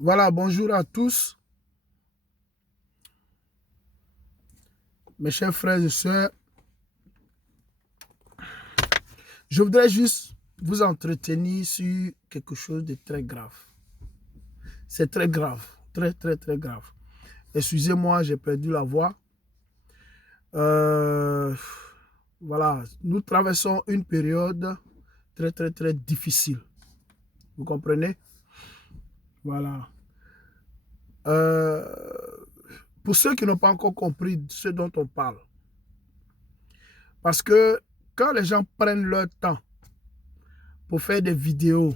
Voilà, bonjour à tous, mes chers frères et sœurs. Je voudrais juste vous entretenir sur quelque chose de très grave. C'est très grave, très, très, très grave. Excusez-moi, j'ai perdu la voix. Euh, voilà, nous traversons une période très, très, très difficile. Vous comprenez? Voilà. Euh, pour ceux qui n'ont pas encore compris ce dont on parle, parce que quand les gens prennent leur temps pour faire des vidéos,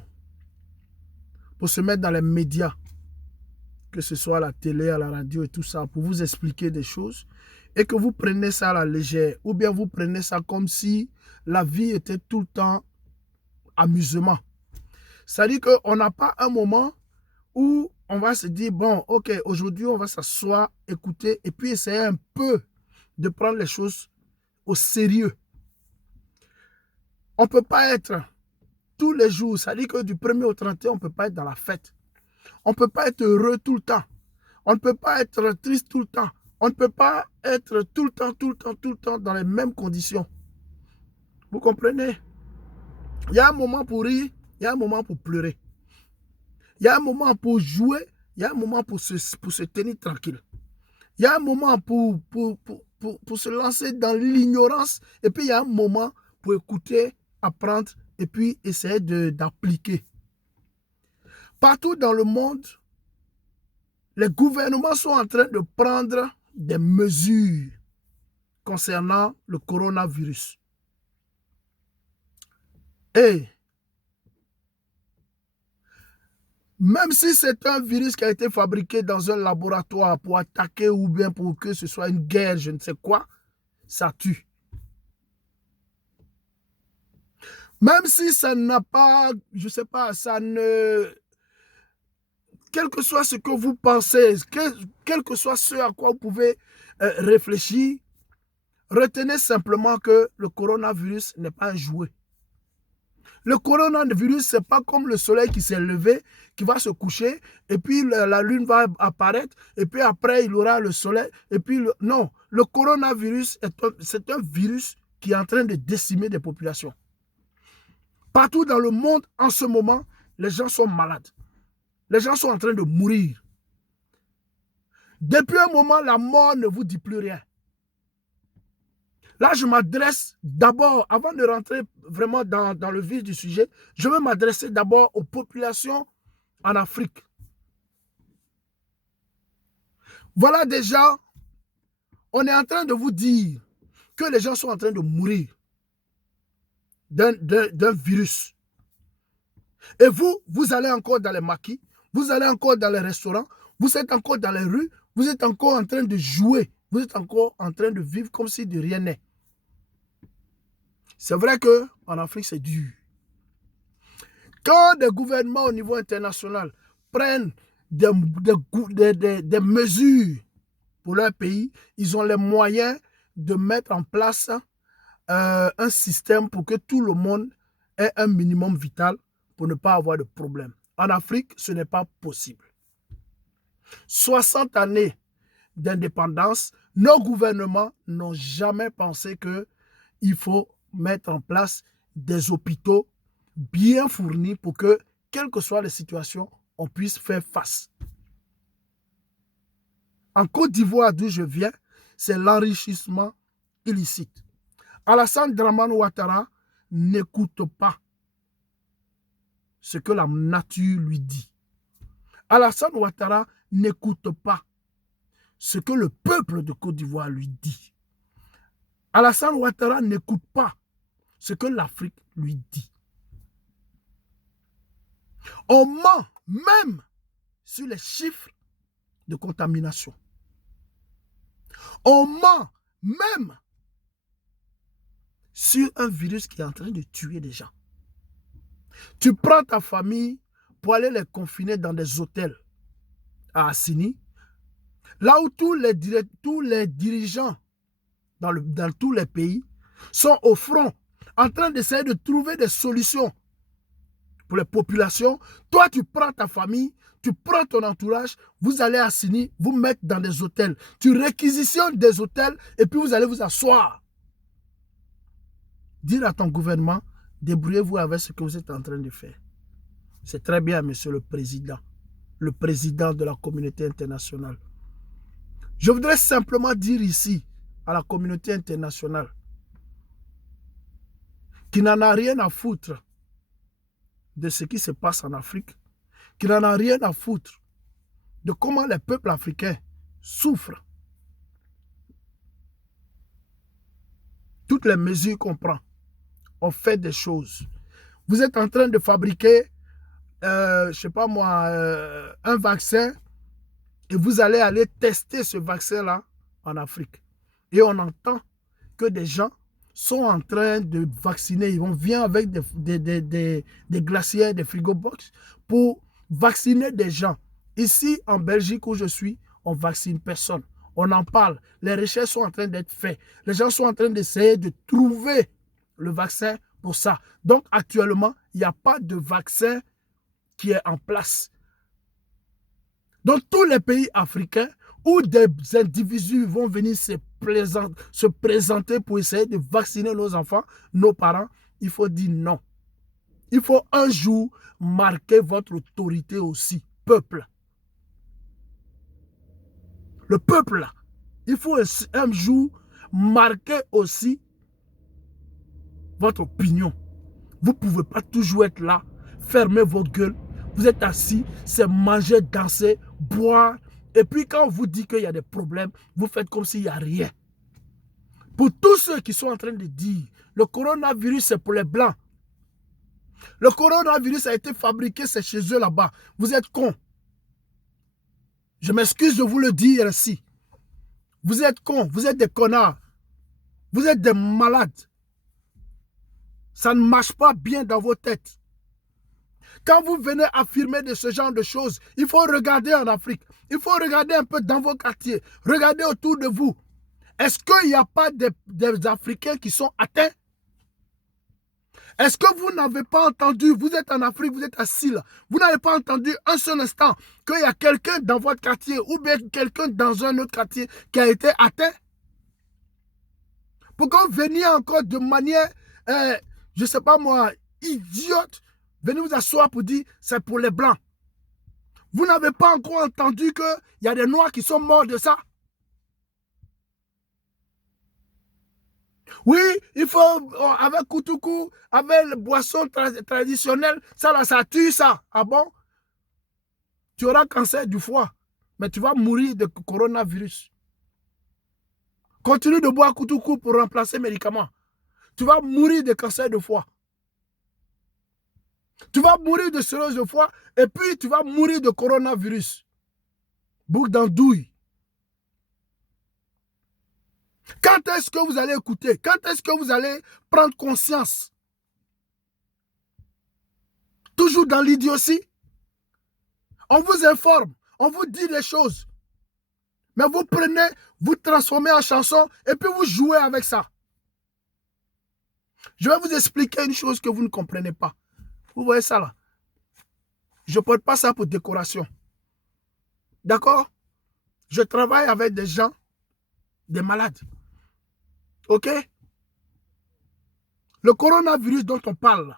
pour se mettre dans les médias, que ce soit à la télé, à la radio et tout ça, pour vous expliquer des choses, et que vous prenez ça à la légère, ou bien vous prenez ça comme si la vie était tout le temps amusement. C'est-à-dire qu'on n'a pas un moment où on va se dire, bon, ok, aujourd'hui on va s'asseoir, écouter, et puis essayer un peu de prendre les choses au sérieux. On ne peut pas être tous les jours, c'est-à-dire que du 1er au 31, on ne peut pas être dans la fête. On ne peut pas être heureux tout le temps. On ne peut pas être triste tout le temps. On ne peut pas être tout le temps, tout le temps, tout le temps dans les mêmes conditions. Vous comprenez? Il y a un moment pour rire, il y a un moment pour pleurer. Il y a un moment pour jouer, il y a un moment pour se tenir tranquille. Il y a un moment pour se lancer dans l'ignorance. Et puis il y a un moment pour écouter, apprendre et puis essayer d'appliquer. Partout dans le monde, les gouvernements sont en train de prendre des mesures concernant le coronavirus. Et même si c'est un virus qui a été fabriqué dans un laboratoire pour attaquer ou bien pour que ce soit une guerre, je ne sais quoi, ça tue. Même si ça n'a pas, je ne sais pas, ça ne... Quel que soit ce que vous pensez, quel que soit ce à quoi vous pouvez réfléchir, retenez simplement que le coronavirus n'est pas un jouet. Le coronavirus, ce n'est pas comme le soleil qui s'est levé, qui va se coucher, et puis la lune va apparaître, et puis après, il aura le soleil. Et puis, non, le coronavirus, c'est un virus qui est en train de décimer des populations. Partout dans le monde, en ce moment, les gens sont malades. Les gens sont en train de mourir. Depuis un moment, la mort ne vous dit plus rien. Là, je m'adresse d'abord, avant de rentrer vraiment dans le vif du sujet, je veux m'adresser d'abord aux populations en Afrique. Voilà déjà, on est en train de vous dire que les gens sont en train de mourir d'un virus. Et vous allez encore dans les maquis, vous allez encore dans les restaurants, vous êtes encore dans les rues, vous êtes encore en train de jouer, vous êtes encore en train de vivre comme si de rien n'est. C'est vrai qu'en Afrique, c'est dur. Quand des gouvernements au niveau international prennent des mesures pour leur pays, ils ont les moyens de mettre en place un système pour que tout le monde ait un minimum vital pour ne pas avoir de problème. En Afrique, ce n'est pas possible. 60 années d'indépendance, nos gouvernements n'ont jamais pensé qu'il faut mettre en place des hôpitaux bien fournis pour que, quelles que soient les situations, on puisse faire face. En Côte d'Ivoire, d'où je viens, c'est l'enrichissement illicite. Alassane Dramane Ouattara n'écoute pas ce que la nature lui dit. Alassane Ouattara n'écoute pas ce que le peuple de Côte d'Ivoire lui dit. Alassane Ouattara n'écoute pas ce que l'Afrique lui dit. On ment même sur les chiffres de contamination. On ment même sur un virus qui est en train de tuer des gens. Tu prends ta famille pour aller les confiner dans des hôtels à Assini, là où tous les dirigeants dans tous les pays sont au front en train d'essayer de trouver des solutions pour les populations. Toi, tu prends ta famille, tu prends ton entourage, vous allez à Sini, vous mettre dans des hôtels. Tu réquisitionnes des hôtels et puis vous allez vous asseoir. Dire à ton gouvernement, débrouillez-vous avec ce que vous êtes en train de faire. C'est très bien, monsieur le président de la communauté internationale. Je voudrais simplement dire ici, à la communauté internationale, qui n'en a rien à foutre de ce qui se passe en Afrique, qui n'en a rien à foutre de comment les peuples africains souffrent. Toutes les mesures qu'on prend, on fait des choses. Vous êtes en train de fabriquer, je ne sais pas moi, un vaccin et vous allez aller tester ce vaccin-là en Afrique. Et on entend que des gens sont en train de vacciner. Ils viennent avec des glacières, des frigo-box pour vacciner des gens. Ici, en Belgique où je suis, on vaccine personne. On en parle. Les recherches sont en train d'être faites. Les gens sont en train d'essayer de trouver le vaccin pour ça. Donc, actuellement, il n'y a pas de vaccin qui est en place. Dans tous les pays africains où des individus vont venir se présenter pour essayer de vacciner nos enfants, nos parents, il faut dire non. Il faut un jour marquer votre autorité aussi, peuple. Le peuple, là, il faut un jour marquer aussi votre opinion. Vous ne pouvez pas toujours être là, fermer vos gueules. Vous êtes assis, c'est manger, danser, boire. Et puis quand on vous dit qu'il y a des problèmes, vous faites comme s'il n'y a rien. Pour tous ceux qui sont en train de dire, le coronavirus c'est pour les blancs. Le coronavirus a été fabriqué, c'est chez eux là-bas. Vous êtes cons. Je m'excuse de vous le dire ici. Vous êtes cons, vous êtes des connards. Vous êtes des malades. Ça ne marche pas bien dans vos têtes. Quand vous venez affirmer de ce genre de choses, il faut regarder en Afrique. Il faut regarder un peu dans vos quartiers. Regardez autour de vous. Est-ce qu'il n'y a pas des Africains qui sont atteints? Est-ce que vous n'avez pas entendu, vous êtes en Afrique, vous êtes assis là, vous n'avez pas entendu un seul instant qu'il y a quelqu'un dans votre quartier ou bien quelqu'un dans un autre quartier qui a été atteint? Pourquoi vous veniez encore de manière, je ne sais pas moi, idiote, venez vous asseoir pour dire c'est pour les blancs? Vous n'avez pas encore entendu qu'il y a des noirs qui sont morts de ça? Oui, il faut, avec Koutoukou, avec les boissons traditionnelles, ça là, ça tue ça. Ah bon? Tu auras cancer du foie, mais tu vas mourir de coronavirus. Continue de boire Koutoukou pour remplacer les médicaments. Tu vas mourir de cancer de foie. Tu vas mourir de cirrhose de foie et puis tu vas mourir de coronavirus. Boucle d'andouille. Quand est-ce que vous allez écouter? Quand est-ce que vous allez prendre conscience? Toujours dans l'idiotie? On vous informe, on vous dit les choses. Mais vous prenez, vous transformez en chanson et puis vous jouez avec ça. Je vais vous expliquer une chose que vous ne comprenez pas. Vous voyez ça là? Je ne porte pas ça pour décoration. D'accord? Je travaille avec des gens, des malades. Ok? Le coronavirus dont on parle,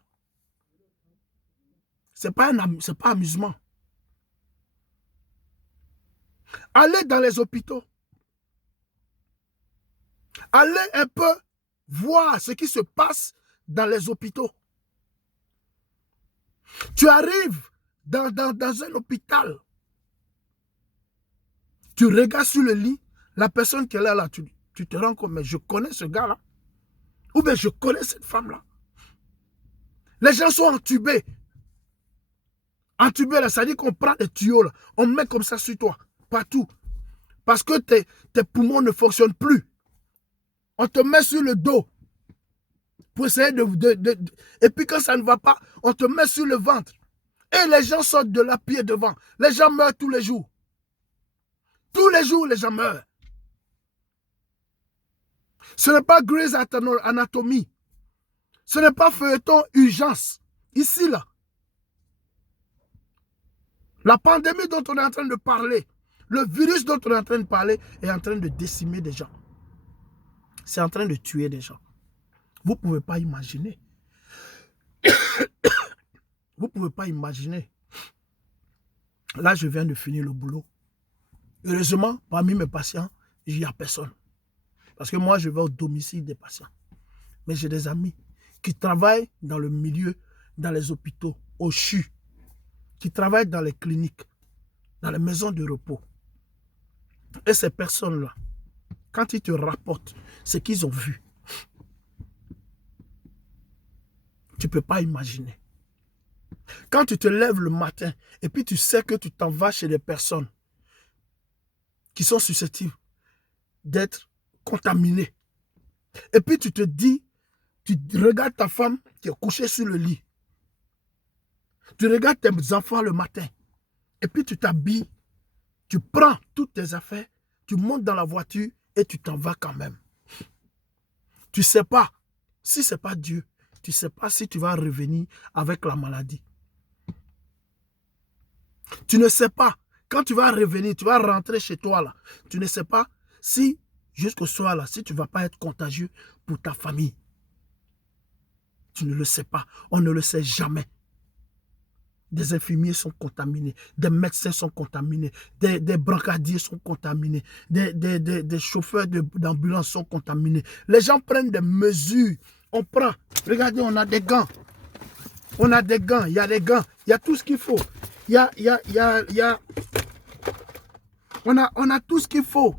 ce n'est pas amusement. Allez dans les hôpitaux. Allez un peu voir ce qui se passe dans les hôpitaux. Tu arrives dans un hôpital. Tu regardes sur le lit, la personne qui est là, tu te rends compte, mais je connais ce gars-là. Ou bien je connais cette femme-là. Les gens sont entubés. Entubés, là, ça dit qu'on prend des tuyaux, là, on met comme ça sur toi, partout. Parce que tes poumons ne fonctionnent plus. On te met sur le dos. Pour essayer et puis quand ça ne va pas, on te met sur le ventre. Et les gens sortent de la pied devant. Les gens meurent tous les jours. Tous les jours, les gens meurent. Ce n'est pas Grey's Anatomy. Ce n'est pas feuilleton urgence. Ici, là. La pandémie dont on est en train de parler, le virus dont on est en train de parler est en train de décimer des gens. C'est en train de tuer des gens. Vous ne pouvez pas imaginer. Vous ne pouvez pas imaginer. Là, je viens de finir le boulot. Heureusement, parmi mes patients, il n'y a personne. Parce que moi, je vais au domicile des patients. Mais j'ai des amis qui travaillent dans le milieu, dans les hôpitaux, au CHU, qui travaillent dans les cliniques, dans les maisons de repos. Et ces personnes-là, quand ils te rapportent ce qu'ils ont vu, tu ne peux pas imaginer. Quand tu te lèves le matin et puis tu sais que tu t'en vas chez des personnes qui sont susceptibles d'être contaminées. Et puis tu te dis, tu regardes ta femme qui est couchée sur le lit. Tu regardes tes enfants le matin. Et puis tu t'habilles, tu prends toutes tes affaires, tu montes dans la voiture et tu t'en vas quand même. Tu ne sais pas, si ce n'est pas Dieu, tu ne sais pas si tu vas revenir avec la maladie. Tu ne sais pas, quand tu vas revenir, tu vas rentrer chez toi là, tu ne sais pas si, jusqu'au soir là, si tu ne vas pas être contagieux pour ta famille. Tu ne le sais pas, on ne le sait jamais. Des infirmiers sont contaminés, des médecins sont contaminés, des brancardiers sont contaminés, des chauffeurs d'ambulance sont contaminés. Les gens prennent des mesures. On prend, regardez, on a des gants. On a des gants, il y a des gants, il y a tout ce qu'il faut. On a tout ce qu'il faut.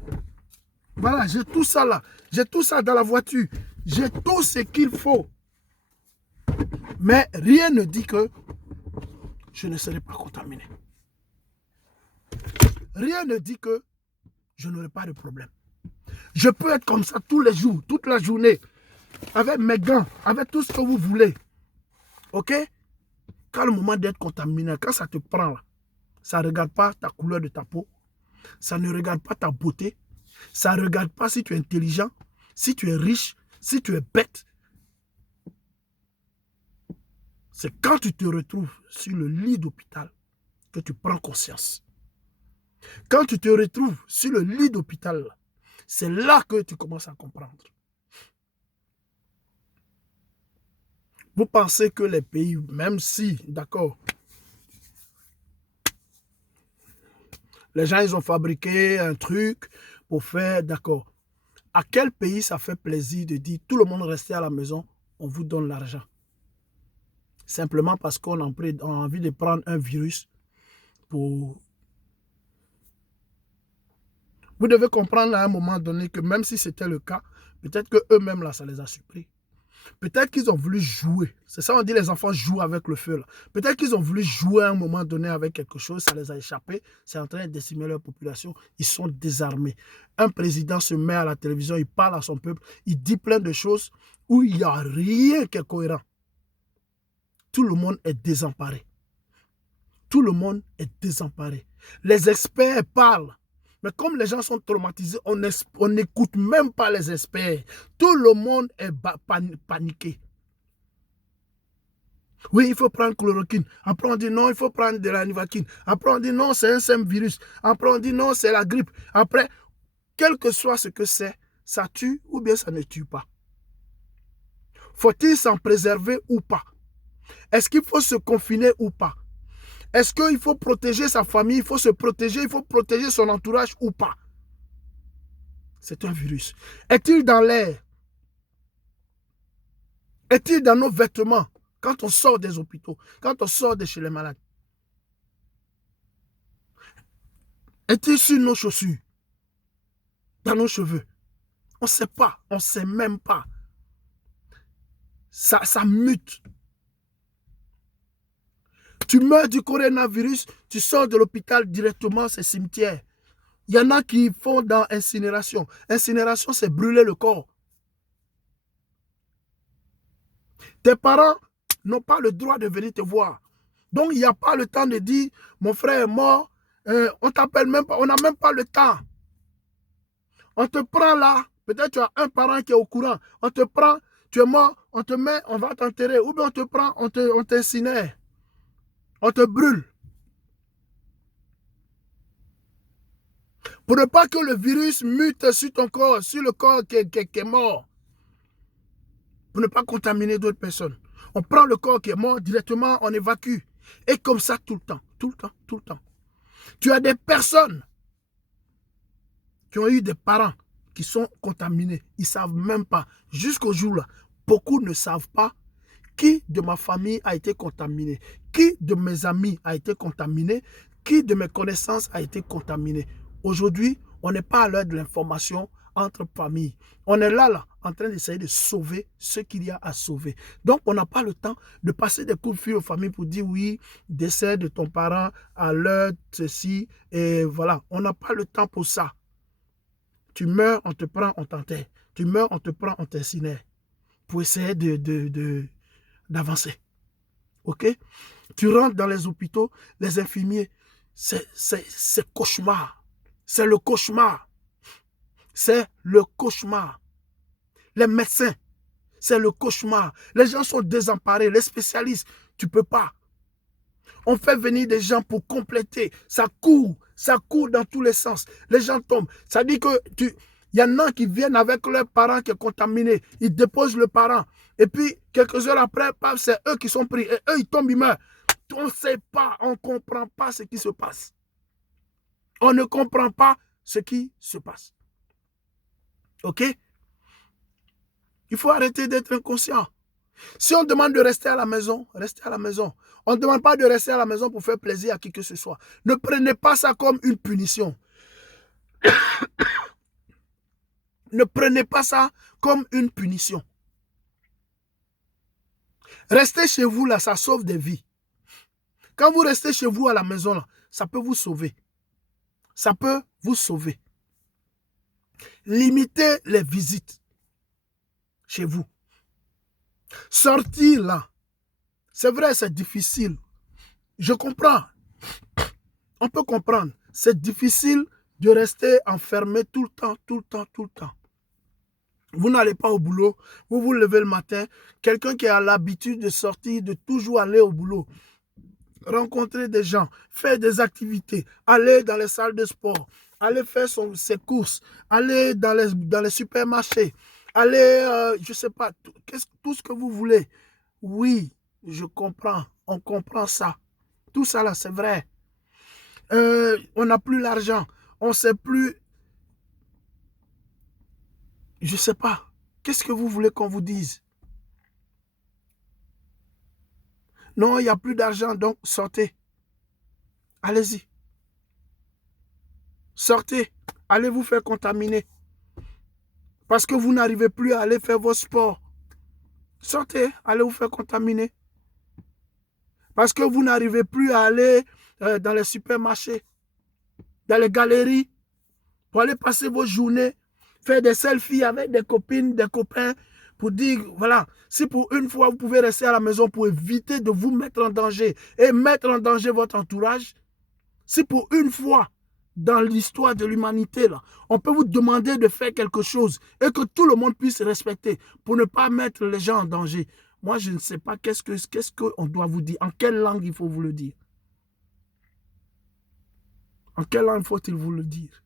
Voilà, j'ai tout ça là. J'ai tout ça dans la voiture. J'ai tout ce qu'il faut. Mais rien ne dit que je ne serai pas contaminé. Rien ne dit que je n'aurai pas de problème. Je peux être comme ça tous les jours, toute la journée, avec mes gants, avec tout ce que vous voulez. Ok? Quand le moment d'être contaminé, quand ça te prend là, ça ne regarde pas ta couleur de ta peau, ça ne regarde pas ta beauté, ça ne regarde pas si tu es intelligent, si tu es riche, si tu es bête. C'est quand tu te retrouves sur le lit d'hôpital que tu prends conscience. Quand tu te retrouves sur le lit d'hôpital, c'est là que tu commences à comprendre. Vous pensez que les pays, même si, d'accord, les gens, ils ont fabriqué un truc pour faire, d'accord. À quel pays ça fait plaisir de dire tout le monde restez à la maison, on vous donne l'argent? Simplement parce qu'on a envie de prendre un virus pour... Vous devez comprendre à un moment donné que même si c'était le cas, peut-être qu'eux-mêmes, là, ça les a surpris. Peut-être qu'ils ont voulu jouer. C'est ça, on dit les enfants jouent avec le feu. Peut-être qu'ils ont voulu jouer à un moment donné avec quelque chose, ça les a échappé. C'est en train de décimer leur population. Ils sont désarmés. Un président se met à la télévision, il parle à son peuple, il dit plein de choses où il n'y a rien qui est cohérent. Tout le monde est désemparé. Tout le monde est désemparé. Les experts parlent. Mais comme les gens sont traumatisés, on n'écoute même pas les experts. Tout le monde est paniqué. Oui, il faut prendre chloroquine. Après, on dit non, il faut prendre de la nivaquine. Après, on dit non, c'est un simple virus. Après, on dit non, c'est la grippe. Après, quel que soit ce que c'est, ça tue ou bien ça ne tue pas. Faut-il s'en préserver ou pas? Est-ce qu'il faut se confiner ou pas? Est-ce qu'il faut protéger sa famille? Il faut se protéger, il faut protéger son entourage ou pas? C'est un virus. Est-il dans l'air? Est-il dans nos vêtements quand on sort des hôpitaux, quand on sort de chez les malades? Est-il sur nos chaussures? Dans nos cheveux? On ne sait pas, on ne sait même pas. Ça mute. Tu meurs du coronavirus, tu sors de l'hôpital directement, c'est cimetière. Il y en a qui font dans incinération. Incinération, c'est brûler le corps. Tes parents n'ont pas le droit de venir te voir. Donc, il n'y a pas le temps de dire, mon frère est mort, on t'appelle même pas, on n'a même pas le temps. On te prend là, peut-être tu as un parent qui est au courant, on te prend, tu es mort, on te met, on va t'enterrer, ou bien on te prend, on t'incinère. On te brûle. Pour ne pas que le virus mute sur ton corps, sur le corps qui est mort. Pour ne pas contaminer d'autres personnes. On prend le corps qui est mort, directement, on évacue. Et comme ça, tout le temps, tout le temps, tout le temps. Tu as des personnes qui ont eu des parents qui sont contaminés. Ils ne savent même pas. Jusqu'au jour-là, beaucoup ne savent pas qui de ma famille a été contaminé, qui de mes amis a été contaminé, qui de mes connaissances a été contaminé. Aujourd'hui, on n'est pas à l'heure de l'information entre familles. On est là, en train d'essayer de sauver ce qu'il y a à sauver. Donc, on n'a pas le temps de passer des coups de fil aux familles pour dire oui, décès de ton parent à l'heure, ceci, et voilà. On n'a pas le temps pour ça. Tu meurs, on te prend, on t'enterre. Tu meurs, on te prend, on t'incinère. Pour essayer d'avancer. Ok? Tu rentres dans les hôpitaux, les infirmiers, c'est cauchemar. C'est le cauchemar. C'est le cauchemar. Les médecins, c'est le cauchemar. Les gens sont désemparés. Les spécialistes, tu ne peux pas. On fait venir des gens pour compléter. Ça court dans tous les sens. Les gens tombent. Ça dit que il y en a qui viennent avec leur parent qui est contaminé. Ils déposent le parent. Et puis, quelques heures après, c'est eux qui sont pris. Et eux, ils tombent, ils meurent. On ne sait pas, on ne comprend pas ce qui se passe. On ne comprend pas ce qui se passe. OK? Il faut arrêter d'être inconscient. Si on demande de rester à la maison, restez à la maison. On ne demande pas de rester à la maison pour faire plaisir à qui que ce soit. Ne prenez pas ça comme une punition. Ne prenez pas ça comme une punition. Restez chez vous, là, ça sauve des vies. Quand vous restez chez vous à la maison, là, ça peut vous sauver. Ça peut vous sauver. Limitez les visites chez vous. Sortir là, c'est vrai, c'est difficile. Je comprends. On peut comprendre. C'est difficile de rester enfermé tout le temps, tout le temps, tout le temps. Vous n'allez pas au boulot, vous vous levez le matin. Quelqu'un qui a l'habitude de sortir, de toujours aller au boulot, rencontrer des gens, faire des activités, aller dans les salles de sport, aller faire ses courses, aller dans les supermarchés, aller, je ne sais pas, tout ce que vous voulez. Oui, je comprends, on comprend ça. Tout ça là, c'est vrai. On n'a plus l'argent, on ne sait plus, je ne sais pas. Qu'est-ce que vous voulez qu'on vous dise? Non, il n'y a plus d'argent, donc sortez. Allez-y. Sortez, allez vous faire contaminer. Parce que vous n'arrivez plus à aller faire vos sports. Sortez, allez vous faire contaminer. Parce que vous n'arrivez plus à aller dans les supermarchés, dans les galeries, pour aller passer vos journées, faire des selfies avec des copines, des copains, pour dire, voilà, si pour une fois vous pouvez rester à la maison pour éviter de vous mettre en danger et mettre en danger votre entourage, si pour une fois dans l'histoire de l'humanité, là, on peut vous demander de faire quelque chose et que tout le monde puisse respecter pour ne pas mettre les gens en danger. Moi, je ne sais pas qu'est-ce qu'on doit vous dire, en quelle langue il faut vous le dire. En quelle langue faut-il vous le dire?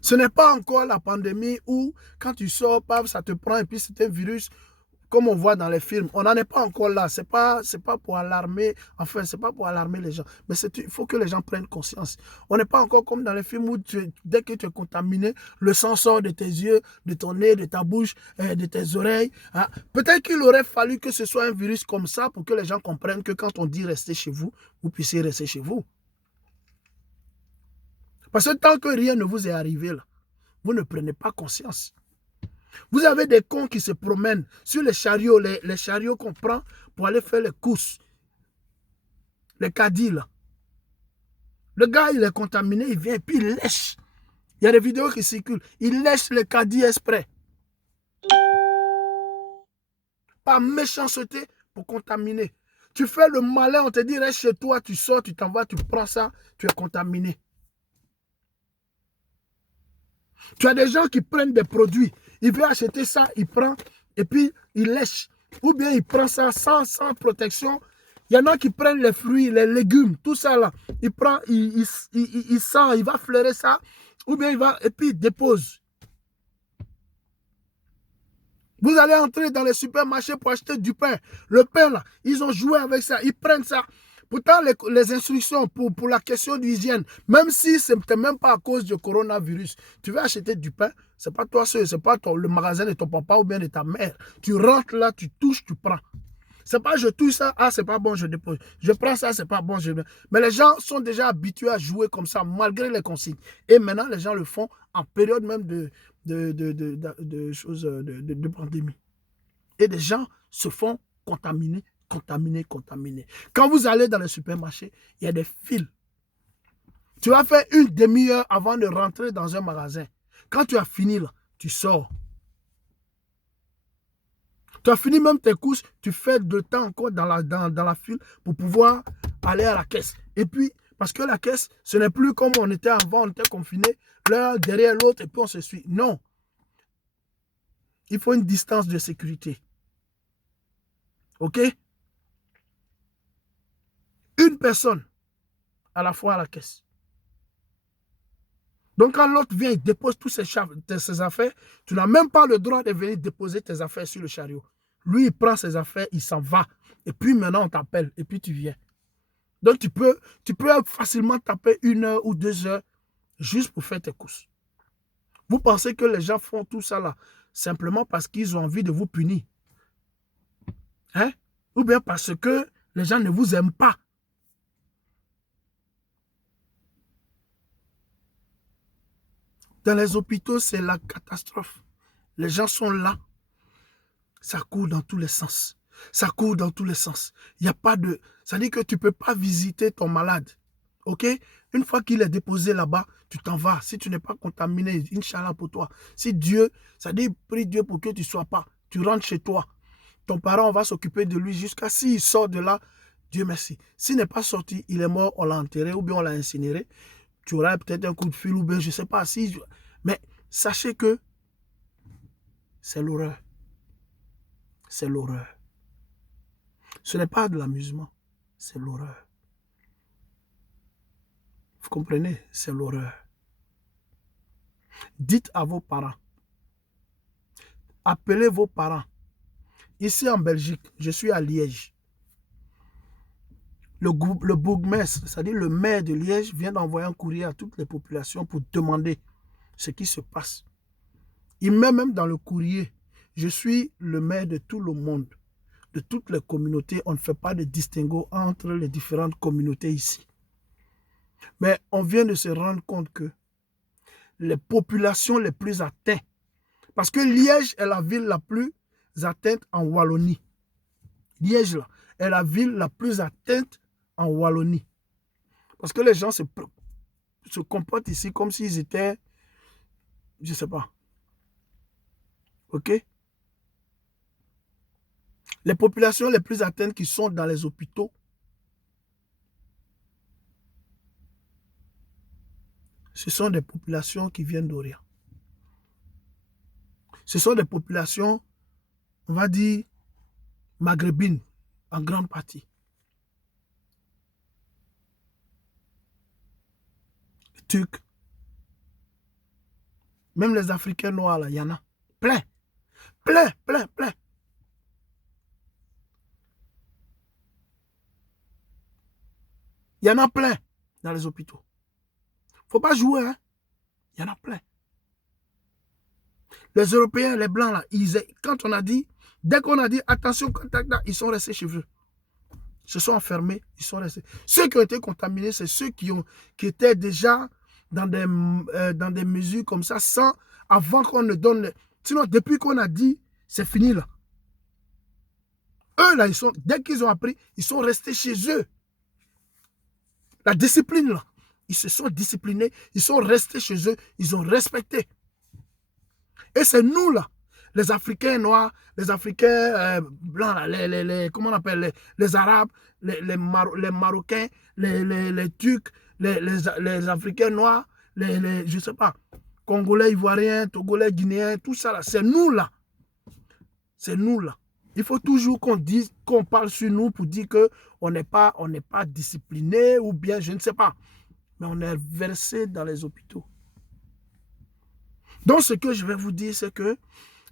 Ce n'est pas encore la pandémie où, quand tu sors, ça te prend et puis c'est un virus, comme on voit dans les films. On n'en est pas encore là. Ce n'est pas pour alarmer, enfin, c'est pas pour alarmer les gens. Mais il faut que les gens prennent conscience. On n'est pas encore comme dans les films où dès que tu es contaminé, le sang sort de tes yeux, de ton nez, de ta bouche, de tes oreilles. Hein. Peut-être qu'il aurait fallu que ce soit un virus comme ça pour que les gens comprennent que quand on dit rester chez vous, vous puissiez rester chez vous. Parce que tant que rien ne vous est arrivé là, vous ne prenez pas conscience. Vous avez des cons qui se promènent sur les chariots, les chariots qu'on prend pour aller faire les courses. Les caddies là. Le gars, il est contaminé, il vient et puis il lèche. Il y a des vidéos qui circulent. Il lèche les caddies exprès. Par méchanceté pour contaminer. Tu fais le malin, on te dit reste chez toi, tu sors, tu t'en vas, tu prends ça, tu es contaminé. Tu as des gens qui prennent des produits. Il veut acheter ça, il prend et puis il lèche. Ou bien il prend ça sans protection. Il y en a qui prennent les fruits, les légumes, tout ça là. Il prend, il sent, il va fleurer ça, ou bien il va, et puis il dépose. Vous allez entrer dans les supermarchés pour acheter du pain. Le pain là, ils ont joué avec ça, ils prennent ça. Pourtant, les instructions pour la question d'hygiène, même si ce n'est même pas à cause du coronavirus, tu veux acheter du pain, ce n'est pas toi seul, ce n'est pas le magasin de ton papa ou bien de ta mère. Tu rentres là, tu touches, tu prends. C'est pas je touche ça, ah c'est pas bon, je dépose. Je prends ça, c'est pas bon, je... Mais les gens sont déjà habitués à jouer comme ça, malgré les consignes. Et maintenant, les gens le font en période même de choses, de pandémie. Et des gens se font contaminer. Quand vous allez dans les supermarchés, il y a des files. Tu vas faire une demi-heure avant de rentrer dans un magasin. Quand tu as fini là, tu sors. Tu as fini même tes courses, tu fais de temps encore dans la file pour pouvoir aller à la caisse. Et puis, parce que la caisse, ce n'est plus comme on était avant, on était confinés, l'un derrière l'autre et puis on se suit. Non. Il faut une distance de sécurité. OK? Une personne à la fois à la caisse. Donc, quand l'autre vient, il dépose tous ses affaires, tu n'as même pas le droit de venir déposer tes affaires sur le chariot. Lui, il prend ses affaires, il s'en va. Et puis maintenant, on t'appelle et puis tu viens. Donc, tu peux facilement taper 1 heure ou 2 heures juste pour faire tes courses. Vous pensez que les gens font tout ça là simplement parce qu'ils ont envie de vous punir? Hein? Ou bien parce que les gens ne vous aiment pas? Dans les hôpitaux, c'est la catastrophe. Les gens sont là. Ça court dans tous les sens. Ça court dans tous les sens. Il n'y a pas de... Ça dit que tu ne peux pas visiter ton malade. OK? Une fois qu'il est déposé là-bas, tu t'en vas. Si tu n'es pas contaminé, Inch'Allah pour toi. Si Dieu, ça dit, prie Dieu pour que tu ne sois pas. Tu rentres chez toi. Ton parent, on va s'occuper de lui jusqu'à s'il sort de là. Dieu merci. S'il n'est pas sorti, il est mort, on l'a enterré ou bien on l'a incinéré. Tu auras peut-être un coup de fil ou bien je ne sais pas si... Mais sachez que c'est l'horreur. C'est l'horreur. Ce n'est pas de l'amusement, c'est l'horreur. Vous comprenez? C'est l'horreur. Dites à vos parents. Appelez vos parents. Ici en Belgique, je suis à Liège. Le bourgmestre, c'est-à-dire le maire de Liège, vient d'envoyer un courrier à toutes les populations pour demander ce qui se passe. Il met même dans le courrier, je suis le maire de tout le monde, de toutes les communautés. On ne fait pas de distinguo entre les différentes communautés ici. Mais on vient de se rendre compte que les populations les plus atteintes, parce que Liège est la ville la plus atteinte en Wallonie. Liège là, est la ville la plus atteinte en Wallonie. Parce que les gens se comportent ici comme s'ils étaient, je ne sais pas. OK? Les populations les plus atteintes qui sont dans les hôpitaux, ce sont des populations qui viennent d'Orient. Ce sont des populations, on va dire, maghrébines, en grande partie. Les Turcs. Même les Africains noirs, là, il y en a. Plein. Plein, plein, plein. Il y en a plein dans les hôpitaux. Il ne faut pas jouer, hein. Il y en a plein. Les Européens, les Blancs, là, quand on a dit, dès qu'on a dit attention, contact, là, ils sont restés chez eux. Ils se sont enfermés, ils sont restés. Ceux qui ont été contaminés, c'est ceux qui étaient déjà dans des mesures comme ça, avant qu'on ne donne... Sinon, depuis qu'on a dit, c'est fini là. Eux, là, dès qu'ils ont appris, ils sont restés chez eux. La discipline, là. Ils se sont disciplinés, ils sont restés chez eux, ils ont respecté. Et c'est nous, là, les Africains noirs, les Africains blancs, là, comment on appelle, les Arabes, les Marocains, les Turcs, les Africains noirs, je ne sais pas, Congolais, Ivoiriens, Togolais, Guinéens, tout ça, là, c'est nous, là. C'est nous, là. Il faut toujours qu'on dise, qu'on parle sur nous pour dire qu'on n'est pas discipliné ou bien, je ne sais pas. Mais on est versé dans les hôpitaux. Donc, ce que je vais vous dire, c'est que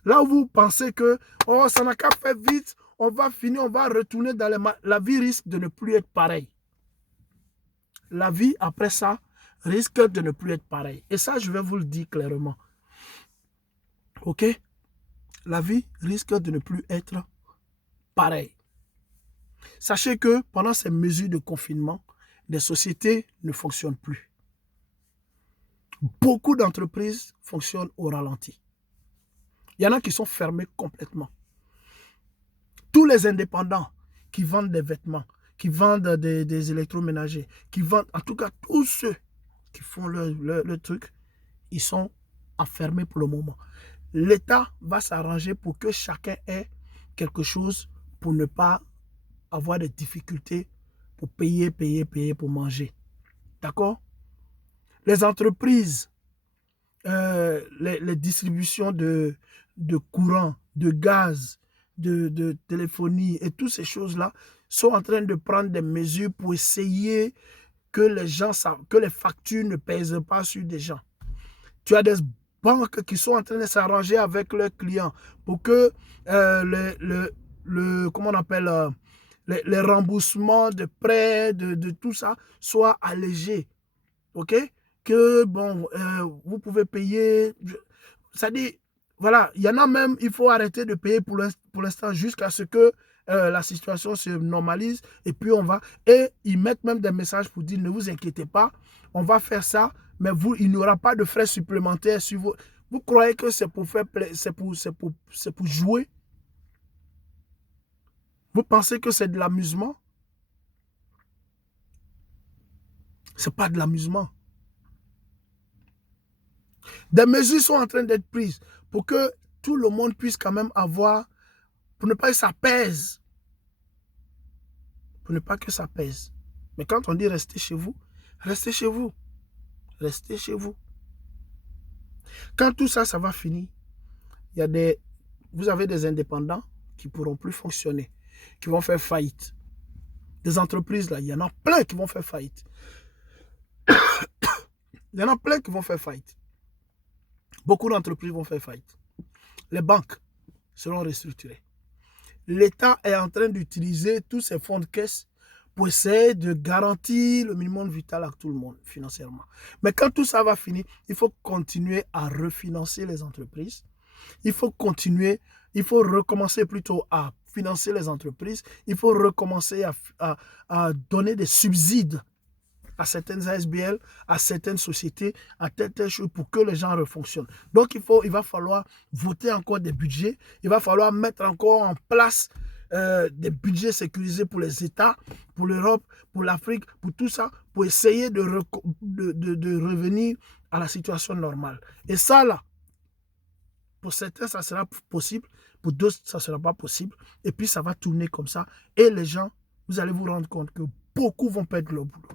là où vous pensez que oh, ça n'a qu'à faire vite, on va finir, on va retourner dans la vie risque de ne plus être pareil. La vie après ça risque de ne plus être pareil. Et ça, je vais vous le dire clairement. OK? La vie risque de ne plus être pareil. Sachez que pendant ces mesures de confinement, les sociétés ne fonctionnent plus. Beaucoup d'entreprises fonctionnent au ralenti. Il y en a qui sont fermés complètement. Tous les indépendants qui vendent des vêtements, qui vendent des électroménagers, qui vendent, en tout cas, tous ceux qui font le truc, ils sont enfermés pour le moment. L'État va s'arranger pour que chacun ait quelque chose pour ne pas avoir de difficultés pour payer pour manger. D'accord? Les entreprises, les distributions de courant, de gaz, de téléphonie et toutes ces choses-là sont en train de prendre des mesures pour essayer que les gens savent, que les factures ne pèsent pas sur des gens. Tu as des banques qui sont en train de s'arranger avec leurs clients pour que comment on appelle, les remboursements de prêts, de tout ça, soient allégés. OK? Que, bon, vous pouvez payer. Ça dit, voilà, il y en a même, il faut arrêter de payer pour l'instant jusqu'à ce que la situation se normalise. Et puis, on va. Et ils mettent même des messages pour dire, ne vous inquiétez pas, on va faire ça, mais il n'y aura pas de frais supplémentaires sur vous. Vous croyez que c'est pour faire c'est pour jouer? Vous pensez que c'est de l'amusement? Ce n'est pas de l'amusement. Des mesures sont en train d'être prises pour que tout le monde puisse quand même avoir, pour ne pas que ça pèse. Pour ne pas que ça pèse. Mais quand on dit restez chez vous, restez chez vous. Restez chez vous. Quand tout ça, ça va finir, vous avez des indépendants qui ne pourront plus fonctionner, qui vont faire faillite. Des entreprises, là, il y en a plein qui vont faire faillite. Il y en a plein qui vont faire faillite. Beaucoup d'entreprises vont faire faillite. Les banques seront restructurées. L'État est en train d'utiliser tous ces fonds de caisse pour essayer de garantir le minimum vital à tout le monde financièrement. Mais quand tout ça va finir, il faut continuer à refinancer les entreprises. Il faut continuer, il faut recommencer plutôt à financer les entreprises. Il faut recommencer à donner des subsides à certaines ASBL, à certaines sociétés, à telle chose pour que les gens refonctionnent. Donc, il va falloir voter encore des budgets. Il va falloir mettre encore en place des budgets sécurisés pour les États, pour l'Europe, pour l'Afrique, pour tout ça, pour essayer de revenir à la situation normale. Et ça, là, pour certains, ça sera possible. Pour d'autres, ça ne sera pas possible. Et puis, ça va tourner comme ça. Et les gens, vous allez vous rendre compte que beaucoup vont perdre leur boulot.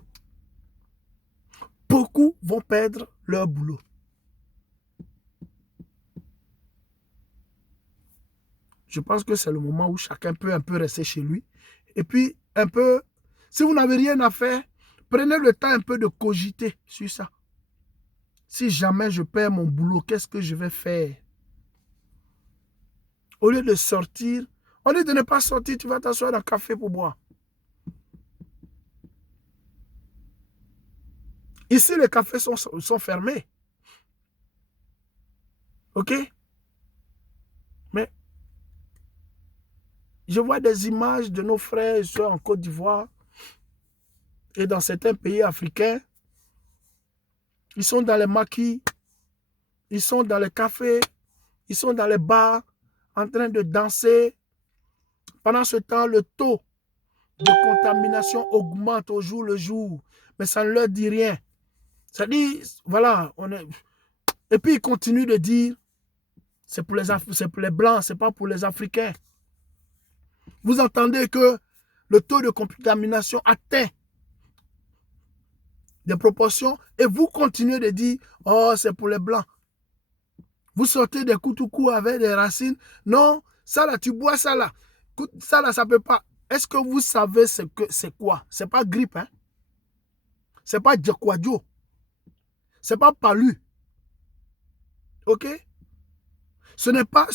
Beaucoup vont perdre leur boulot. Je pense que c'est le moment où chacun peut un peu rester chez lui. Et puis, un peu, si vous n'avez rien à faire, prenez le temps un peu de cogiter sur ça. Si jamais je perds mon boulot, qu'est-ce que je vais faire? Au lieu de sortir, au lieu de ne pas sortir, tu vas t'asseoir dans un café pour boire. Ici, les cafés sont fermés. OK? Mais je vois des images de nos frères et soeurs en Côte d'Ivoire et dans certains pays africains. Ils sont dans les maquis, ils sont dans les cafés, ils sont dans les bars en train de danser. Pendant ce temps, le taux de contamination augmente au jour le jour. Mais ça ne leur dit rien. Ça dit, voilà, et puis ils continuent de dire, c'est pour les Blancs, c'est pas pour les Africains. Vous entendez que le taux de contamination atteint des proportions et vous continuez de dire, oh, c'est pour les Blancs. Vous sortez des coups avec des racines. Non, ça là, tu bois ça là. Ça là, ça peut pas. Est-ce que vous savez ce que c'est quoi? C'est pas grippe, hein? C'est pas Djekwadjo. C'est pas palu. OK? Ce n'est pas,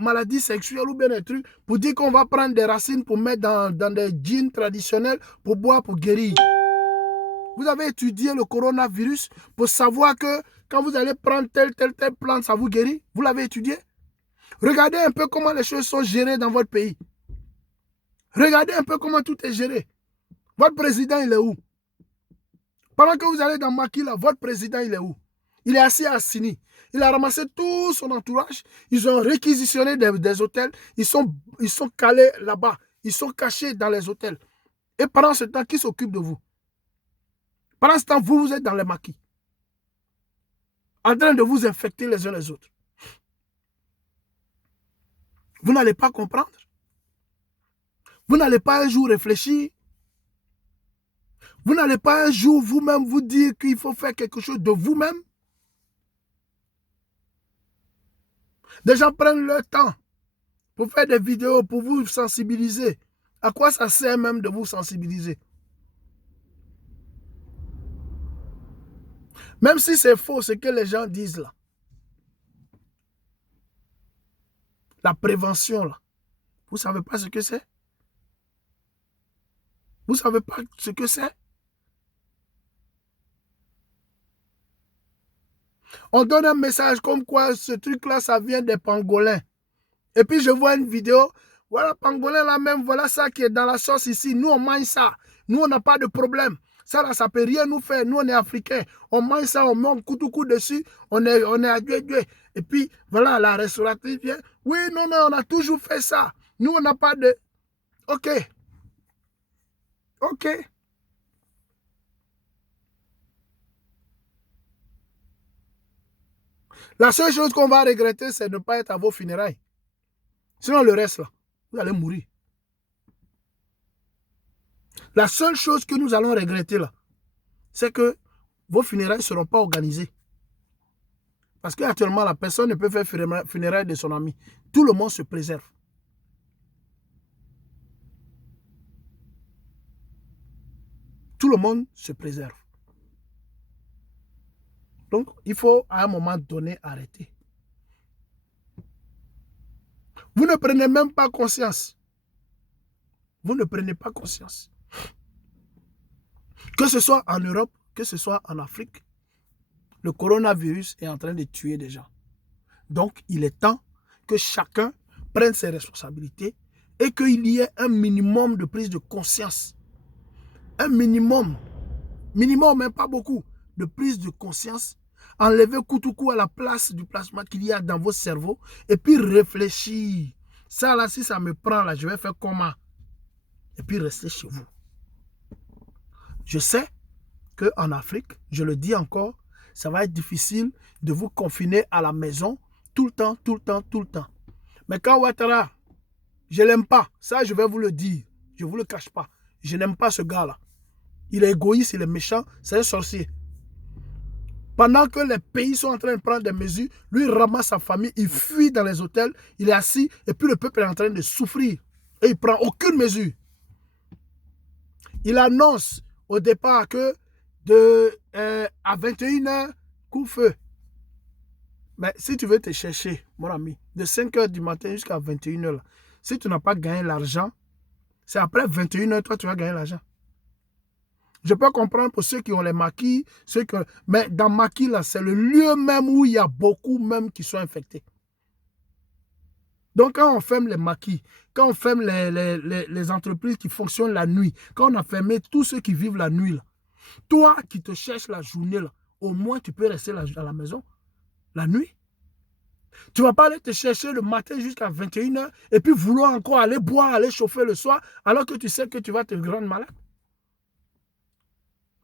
maladie sexuelle ou bien des trucs pour dire qu'on va prendre des racines pour mettre dans des jeans traditionnels pour boire, pour guérir. Vous avez étudié le coronavirus pour savoir que quand vous allez prendre telle plante, ça vous guérit. Vous l'avez étudié. Regardez un peu comment les choses sont gérées dans votre pays. Regardez un peu comment tout est géré. Votre président, il est où? Pendant que vous allez dans Maki, là, votre président, il est où? Il est assis à Sini. Il a ramassé tout son entourage. Ils ont réquisitionné des hôtels. Ils sont calés là-bas. Ils sont cachés dans les hôtels. Et pendant ce temps, qui s'occupe de vous? Pendant ce temps, vous êtes dans les maquis. En train de vous infecter les uns les autres. Vous n'allez pas comprendre. Vous n'allez pas un jour réfléchir. Vous n'allez pas un jour vous-même vous dire qu'il faut faire quelque chose de vous-même. Des gens prennent leur temps pour faire des vidéos, pour vous sensibiliser. À quoi ça sert même de vous sensibiliser? Même si c'est faux, ce que les gens disent là. La prévention là. Vous ne savez pas ce que c'est? Vous ne savez pas ce que c'est? On donne un message comme quoi ce truc-là, ça vient des pangolins. Et puis je vois une vidéo, voilà pangolin là même, voilà ça qui est dans la sauce ici. Nous, on mange ça. Nous, on n'a pas de problème. Ça là, ça ne peut rien nous faire. Nous, on est africains. On mange ça, on met un coup dessus. On est à Dieu. Et puis, voilà, la restauratrice vient. Oui, non, on a toujours fait ça. Nous, on n'a pas de... OK. OK. La seule chose qu'on va regretter, c'est de ne pas être à vos funérailles. Sinon, le reste, là, vous allez mourir. La seule chose que nous allons regretter, là, c'est que vos funérailles ne seront pas organisées. Parce qu'actuellement, la personne ne peut faire funérailles de son ami. Tout le monde se préserve. Tout le monde se préserve. Donc, il faut à un moment donné arrêter. Vous ne prenez même pas conscience. Vous ne prenez pas conscience. Que ce soit en Europe, que ce soit en Afrique, le coronavirus est en train de tuer des gens. Donc, il est temps que chacun prenne ses responsabilités et qu'il y ait un minimum de prise de conscience. Un minimum, mais pas beaucoup, de prise de conscience. Enlevez coup à la place du plasma qu'il y a dans vos cerveaux et puis réfléchir. Ça là, si ça me prend là, je vais faire comment? Et puis rester chez vous. Je sais qu'en Afrique, je le dis encore, ça va être difficile de vous confiner à la maison tout le temps. Mais quand Ouattara, je ne l'aime pas, ça je vais vous le dire, je ne vous le cache pas, je n'aime pas ce gars-là. Il est égoïste, il est méchant, c'est un sorcier. Pendant que les pays sont en train de prendre des mesures, lui il ramasse sa famille, il fuit dans les hôtels, il est assis, et puis le peuple est en train de souffrir. Et il ne prend aucune mesure. Il annonce au départ que à 21h, coup-feu. Mais si tu veux te chercher, mon ami, de 5h du matin jusqu'à 21h, si tu n'as pas gagné l'argent, c'est après 21h, toi, tu vas gagner l'argent. Je peux comprendre pour ceux qui ont les maquis, mais dans maquis, là, c'est le lieu même où il y a beaucoup même qui sont infectés. Donc, quand on ferme les maquis, quand on ferme les entreprises qui fonctionnent la nuit, quand on a fermé tous ceux qui vivent la nuit, là, toi qui te cherches la journée, là, au moins tu peux rester à la maison la nuit. Tu ne vas pas aller te chercher le matin jusqu'à 21h et puis vouloir encore aller boire, aller chauffer le soir alors que tu sais que tu vas te rendre malade.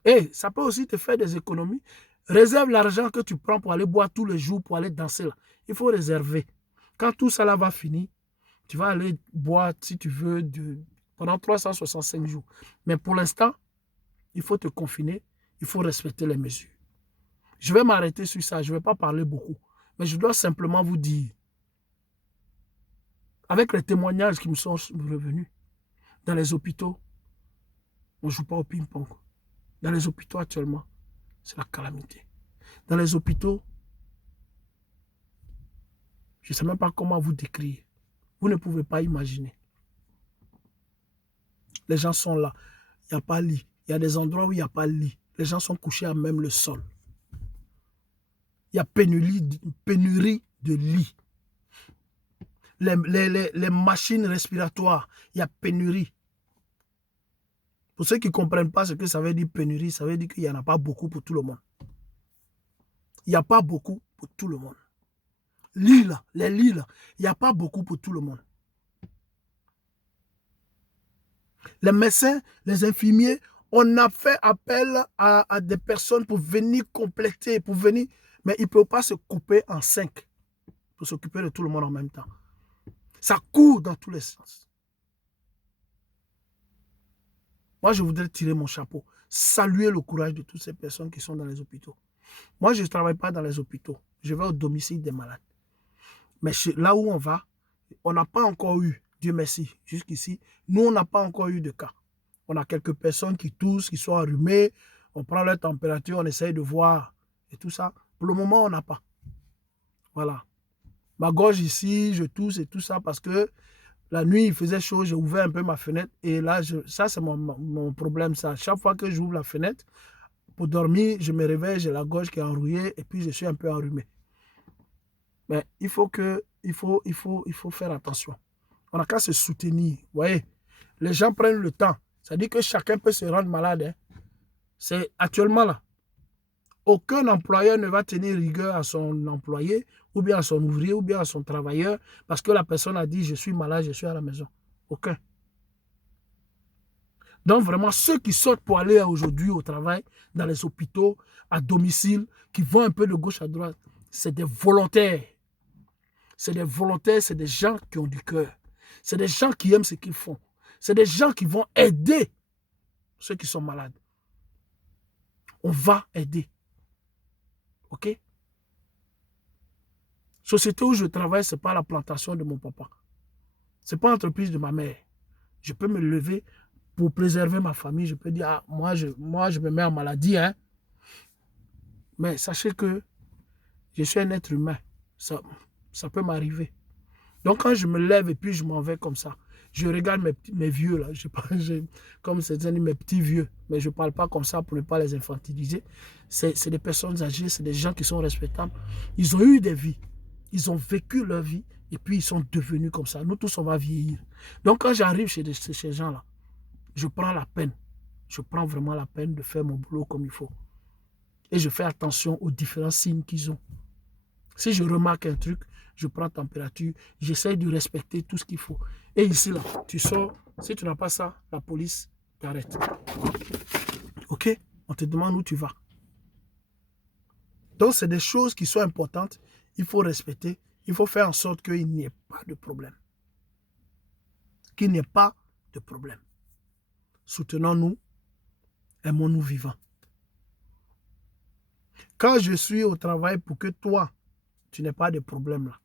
Et ça peut aussi te faire des économies. Réserve l'argent que tu prends pour aller boire tous les jours, pour aller danser là. Il faut réserver. Quand tout ça là va finir, tu vas aller boire si tu veux pendant 365 jours. Mais pour l'instant, il faut te confiner, il faut respecter les mesures. Je vais m'arrêter sur ça, je ne vais pas parler beaucoup. Mais je dois simplement vous dire, avec les témoignages qui me sont revenus, dans les hôpitaux, on ne joue pas au ping-pong. Dans les hôpitaux actuellement, c'est la calamité. Dans les hôpitaux, je ne sais même pas comment vous décrire. Vous ne pouvez pas imaginer. Les gens sont là. Il n'y a pas de lit. Il y a des endroits où il n'y a pas de lit. Les gens sont couchés à même le sol. Il y a pénurie de lits. Les machines respiratoires, il y a pénurie. Pour ceux qui ne comprennent pas ce que ça veut dire pénurie, ça veut dire qu'il n'y en a pas beaucoup pour tout le monde. Il n'y a pas beaucoup pour tout le monde. Les lits là, il n'y a pas beaucoup pour tout le monde. Les médecins, les infirmiers, on a fait appel à des personnes pour venir compléter, pour venir, mais ils ne peuvent pas se couper en 5 pour s'occuper de tout le monde en même temps. Ça court dans tous les sens. Moi, je voudrais tirer mon chapeau, saluer le courage de toutes ces personnes qui sont dans les hôpitaux. Moi, je ne travaille pas dans les hôpitaux. Je vais au domicile des malades. Mais là où on va, on n'a pas encore eu, Dieu merci, jusqu'ici, nous, on n'a pas encore eu de cas. On a quelques personnes qui toussent, qui sont enrhumées, on prend leur température, on essaye de voir et tout ça. Pour le moment, on n'a pas. Voilà. Ma gorge ici, je tousse et tout ça parce que la nuit, il faisait chaud, j'ai ouvert un peu ma fenêtre et là, ça, c'est mon problème. Ça. Chaque fois que j'ouvre la fenêtre, pour dormir, je me réveille, j'ai la gorge qui est enrouillée et puis je suis un peu enrhumé. Mais il faut faire attention. On n'a qu'à se soutenir. Vous voyez, les gens prennent le temps. Ça dit que chacun peut se rendre malade. Hein. C'est actuellement là. Aucun employeur ne va tenir rigueur à son employé, ou bien à son ouvrier, ou bien à son travailleur, parce que la personne a dit, je suis malade, je suis à la maison. Aucun. Donc vraiment, ceux qui sortent pour aller aujourd'hui au travail, dans les hôpitaux, à domicile, qui vont un peu de gauche à droite, c'est des volontaires. C'est des volontaires, c'est des gens qui ont du cœur. C'est des gens qui aiment ce qu'ils font. C'est des gens qui vont aider ceux qui sont malades. On va aider. OK? Société où je travaille, ce n'est pas la plantation de mon papa. Ce n'est pas l'entreprise de ma mère. Je peux me lever pour préserver ma famille. Je peux dire, ah, moi, je me mets en maladie. Hein? Mais sachez que je suis un être humain. Ça peut m'arriver. Donc, quand je me lève et puis je m'en vais comme ça, je regarde mes vieux, là. Comme certains disent, mes petits vieux. Mais je ne parle pas comme ça pour ne pas les infantiliser. C'est des personnes âgées, c'est des gens qui sont respectables. Ils ont eu des vies. Ils ont vécu leur vie et puis ils sont devenus comme ça. Nous tous, on va vieillir. Donc, quand j'arrive chez ces gens-là, je prends la peine. Je prends vraiment la peine de faire mon boulot comme il faut. Et je fais attention aux différents signes qu'ils ont. Si je remarque un truc, je prends température, j'essaie de respecter tout ce qu'il faut. Et ici, là, tu sors, si tu n'as pas ça, la police t'arrête. OK? On te demande où tu vas. Donc, c'est des choses qui sont importantes. Il faut respecter. Il faut faire en sorte qu'il n'y ait pas de problème. Qu'il n'y ait pas de problème. Soutenons-nous. Aimons-nous vivants. Quand je suis au travail pour que toi, tu n'aies pas de problème là,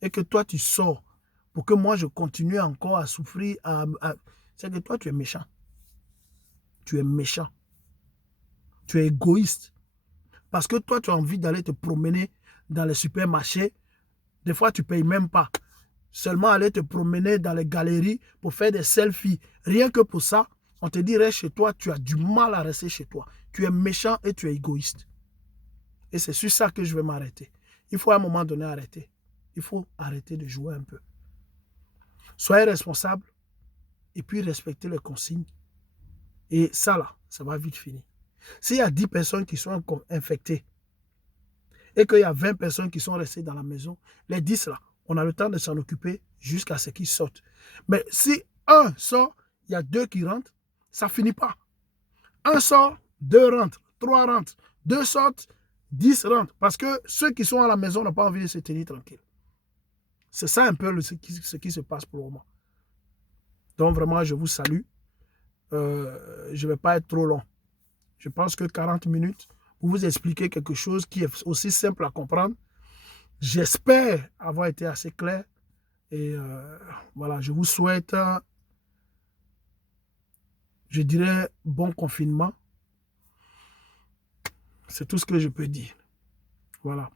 et que toi, tu sors pour que moi, je continue encore à souffrir, c'est que toi, tu es méchant. Tu es méchant. Tu es égoïste. Parce que toi, tu as envie d'aller te promener dans les supermarchés. Des fois, tu ne payes même pas. Seulement aller te promener dans les galeries pour faire des selfies. Rien que pour ça, on te dit, reste chez toi, tu as du mal à rester chez toi. Tu es méchant et tu es égoïste. Et c'est sur ça que je vais m'arrêter. Il faut à un moment donné arrêter. Il faut arrêter de jouer un peu. Soyez responsable et puis respectez les consignes. Et ça là, ça va vite finir. S'il y a 10 personnes qui sont infectées et qu'il y a 20 personnes qui sont restées dans la maison, les 10 là, on a le temps de s'en occuper jusqu'à ce qu'ils sortent. Mais si un sort, il y a 2 qui rentrent, ça ne finit pas. Un sort, 2 rentrent, 3 rentrent, 2 sortent, 10 rentrent. Parce que ceux qui sont à la maison n'ont pas envie de se tenir tranquille. C'est ça un peu ce qui se passe pour le moment. Donc vraiment, je vous salue. Je ne vais pas être trop long. Je pense que 40 minutes pour vous expliquer quelque chose qui est aussi simple à comprendre. J'espère avoir été assez clair. Et voilà, je vous souhaite, je dirais, bon confinement. C'est tout ce que je peux dire. Voilà.